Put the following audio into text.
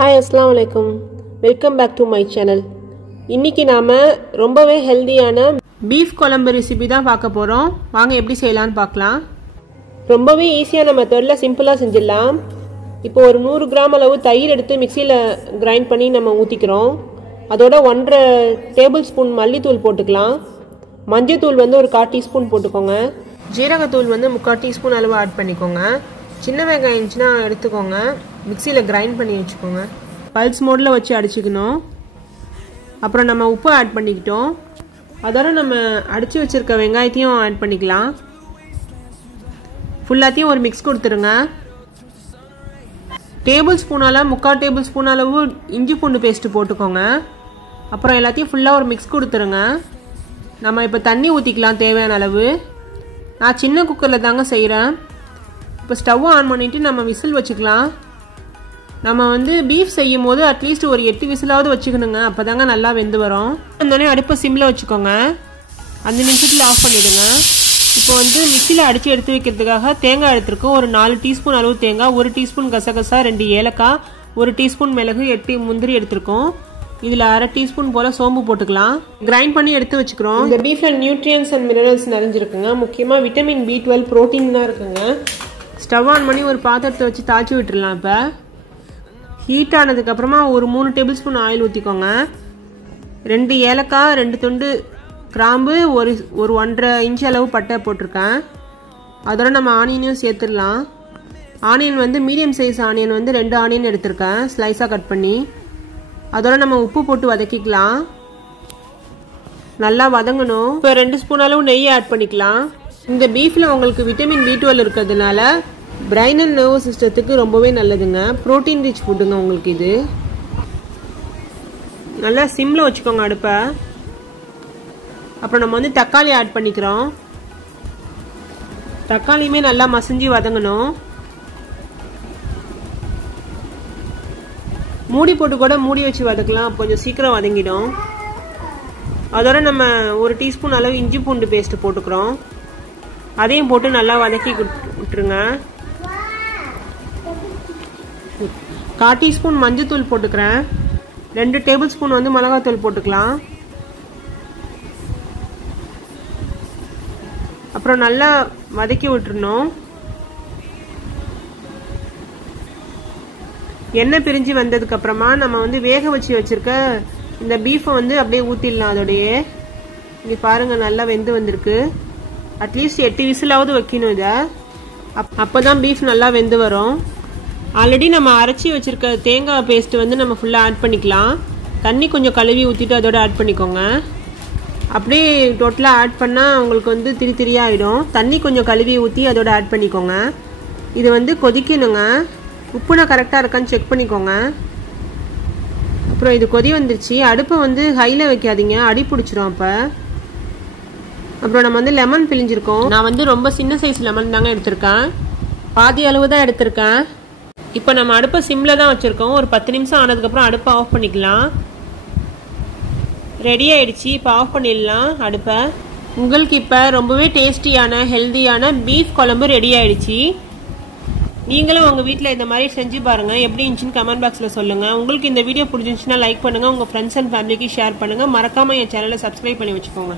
Hi, Assalamu alaikum. Welcome back to my channel. இன்னைக்கு நாம ரொம்பவே ஹெல்தியான பீஃப் குழம்பு ரெசிபி தான் பார்க்க போறோம். வாங்க எப்படி செய்யலாம்னு பார்க்கலாம். ரொம்பவே ஈஸியான மெத்தட்ல சிம்பிளா செஞ்சிடலாம். இப்போ ஒரு 100 கிராம் அளவு தயிர் எடுத்து மிக்ஸில கிரைண்ட் பண்ணி நம்ம ஊத்திக்கிறோம். அதோட 1.5 டேபிள் ஸ்பூன் மல்லித்தூள் போட்டுக்கலாம். மஞ்சள் தூள் வந்து ஒரு 1/4 டீஸ்பூன் போட்டுக்கோங்க. ஜீரகத்தூள் வந்து 3/4 டீஸ்பூன் அளவு ஆட் பண்ணிக்கோங்க. சின்ன வெங்காயம் இருந்துச்சுன்னா எடுத்துக்கோங்க. மிக்ஸியில் கிரைண்ட் பண்ணி வச்சுக்கோங்க. பல்ஸ் மோடில் வச்சு அடிச்சுக்கணும். அப்புறம் நம்ம உப்பு ஆட் பண்ணிக்கிட்டோம். அதோட நம்ம அடித்து வச்சுருக்க வெங்காயத்தையும் ஆட் பண்ணிக்கலாம். ஃபுல்லாத்தையும் ஒரு மிக்ஸ் கொடுத்துருங்க. டேபிள் ஸ்பூனால் 3/4 டேபிள் ஸ்பூன் அளவு இஞ்சி பூண்டு பேஸ்ட்டு போட்டுக்கோங்க. அப்புறம் எல்லாத்தையும் ஃபுல்லாக ஒரு மிக்ஸ் கொடுத்துருங்க. நம்ம இப்போ தண்ணி ஊற்றிக்கலாம் தேவையான அளவு. நான் சின்ன குக்கரில் தாங்க செய்கிறேன். இப்போ ஸ்டவ் ஆன் பண்ணிவிட்டு நம்ம விசில் வச்சுக்கலாம். நம்ம வந்து பீஃப் செய்யும் போது அட்லீஸ்ட் ஒரு 8 விசிலாவது வச்சுக்கணுங்க. அப்போ தாங்க நல்லா வெந்து வரும். வந்தோடனே அடுப்பை சிம்மில் வச்சுக்கோங்க. 5 நிமிஷத்தில் ஆஃப் பண்ணிவிடுங்க. இப்போ வந்து மிக்ஸியில் அடித்து எடுத்து வைக்கிறதுக்காக தேங்காய் எடுத்துருக்கோம். ஒரு 4 டீஸ்பூன் அளவு தேங்காய், 1 டீஸ்பூன் கசகசா, 2 ஏலக்காய், 1 டீஸ்பூன் மிளகு, 8 முந்திரி எடுத்துருக்கோம். இதில் 1/2 டீஸ்பூன் போல் சோம்பு போட்டுக்கலாம். கிரைண்ட் பண்ணி எடுத்து வச்சுக்கிறோம். இந்த பீஃபில் நியூட்ரியன்ஸ் அண்ட் மினரல்ஸ் நிறைஞ்சிருக்குங்க. முக்கியமாக விட்டமின் B12 ப்ரோட்டீன் தான் இருக்குங்க. ஸ்டவ் ஆன் பண்ணி ஒரு பாத்திரத்தை வச்சு தாளிச்சு விட்டுடலாம். இப்போ ஹீட் ஆனதுக்கப்புறமா ஒரு 3 டேபிள் ஸ்பூன் ஆயில் ஊற்றிக்கோங்க. 2 ஏலக்காய், 2 துண்டு கிராம்பு, ஒரு 1.5 இன்ச் அளவு பட்டை போட்டிருக்கேன். அதோட நம்ம ஆனியனையும் சேர்த்துடலாம். ஆனியன் வந்து மீடியம் சைஸ் ஆனியன் வந்து 2 ஆனியன் எடுத்திருக்கேன் ஸ்லைஸாக கட் பண்ணி. அதோட நம்ம உப்பு போட்டு வதக்கிக்கலாம். நல்லா வதங்கணும். இப்போ 2 ஸ்பூன் அளவு நெய் ஆட் பண்ணிக்கலாம். இந்த பீஃபில் உங்களுக்கு விட்டமின் B12 இருக்கிறதுனால பிரைன் அண்ட் நர்வஸ் சிஸ்டத்துக்கு ரொம்பவே நல்லதுங்க. ப்ரோட்டீன் ரிச் ஃபுட்டுங்க உங்களுக்கு இது. நல்லா சிம்மில் வச்சுக்கோங்க அடுப்பை. அப்புறம் நம்ம வந்து தக்காளி ஆட் பண்ணிக்கிறோம். தக்காளியுமே நல்லா மசிஞ்சு வதங்கணும். மூடி போட்டு கூட மூடி வச்சு வதக்கலாம். கொஞ்சம் சீக்கிரம் வதங்கிடும். அதோட நம்ம 1 டீஸ்பூன் அளவு இஞ்சி பூண்டு பேஸ்ட் போட்டுக்கிறோம். அதையும் போட்டு நல்லா வதக்கி விட்டுருங்க. 1/4 டீஸ்பூன் மஞ்சள் தூள் போட்டுக்கிறேன். 2 டேபிள் ஸ்பூன் வந்து மிளகாத்தூள் போட்டுக்கலாம். அப்புறம் நல்லா வதக்கி விட்டுறணும். எண்ணெய் பிரிஞ்சு வந்ததுக்கு அப்புறமா நம்ம வந்து வேக வச்சு வச்சிருக்க இந்த பீஃபை வந்து அப்படியே ஊற்றிடலாம். அதோடையே இங்கே பாருங்க நல்லா வெந்து வந்திருக்கு. அட்லீஸ்ட் 8 விசிலாவது வைக்கணும். இதை அப்போதான் பீஃப் நல்லா வெந்து வரும். ஆல்ரெடி நம்ம அரைச்சி வச்சிருக்க தேங்காய் பேஸ்ட் வந்து நம்ம ஃபுல்லாக ஆட் பண்ணிக்கலாம். தண்ணி கொஞ்சம் கழுவி ஊற்றிட்டு அதோட ஆட் பண்ணிக்கோங்க. அப்படியே டோட்டலாக ஆட் பண்ணால் உங்களுக்கு வந்து திரியாக ஆகிடும். தண்ணி கொஞ்சம் கழுவி ஊற்றி அதோட ஆட் பண்ணிக்கோங்க. இது வந்து கொதிக்கணுங்க. உப்புனா கரெக்டாக இருக்கான்னு செக் பண்ணிக்கோங்க. அப்புறம் இது கொதி வந்துருச்சு. அடுப்பை வந்து ஹையில் வைக்காதீங்க, அடி பிடிச்சிரும். அப்புறம் நம்ம வந்து லெமன் பிழிஞ்சிருக்கோம். நான் வந்து ரொம்ப சின்ன சைஸ் லெமன் தாங்க எடுத்திருக்கேன். பாதி அளவு தான் எடுத்திருக்கேன். இப்போ நம்ம அடுப்பை சிம்மில் தான் வச்சுருக்கோம். ஒரு 10 நிமிஷம் ஆனதுக்கப்புறம் அடுப்பை ஆஃப் பண்ணிக்கலாம். ரெடி ஆகிடுச்சு. இப்போ ஆஃப் பண்ணிடலாம் அடுப்பை. உங்களுக்கு இப்போ ரொம்பவே டேஸ்டியான ஹெல்தியான பீஃப் குழம்பு ரெடி ஆகிடுச்சு. நீங்களும் உங்கள் வீட்டில் இந்த மாதிரி செஞ்சு பாருங்கள். எப்படி இருந்துச்சுன்னு கமெண்ட் பாக்ஸில் சொல்லுங்கள். உங்களுக்கு இந்த வீடியோ பிடிச்சிருந்துச்சுன்னா லைக் பண்ணுங்கள். உங்கள் ஃப்ரெண்ட்ஸ் அண்ட் ஃபேமிலிக்கு ஷேர் பண்ணுங்கள். மறக்காமல் என் சேனலை சப்ஸ்கிரைப் பண்ணி வச்சுக்கோங்க.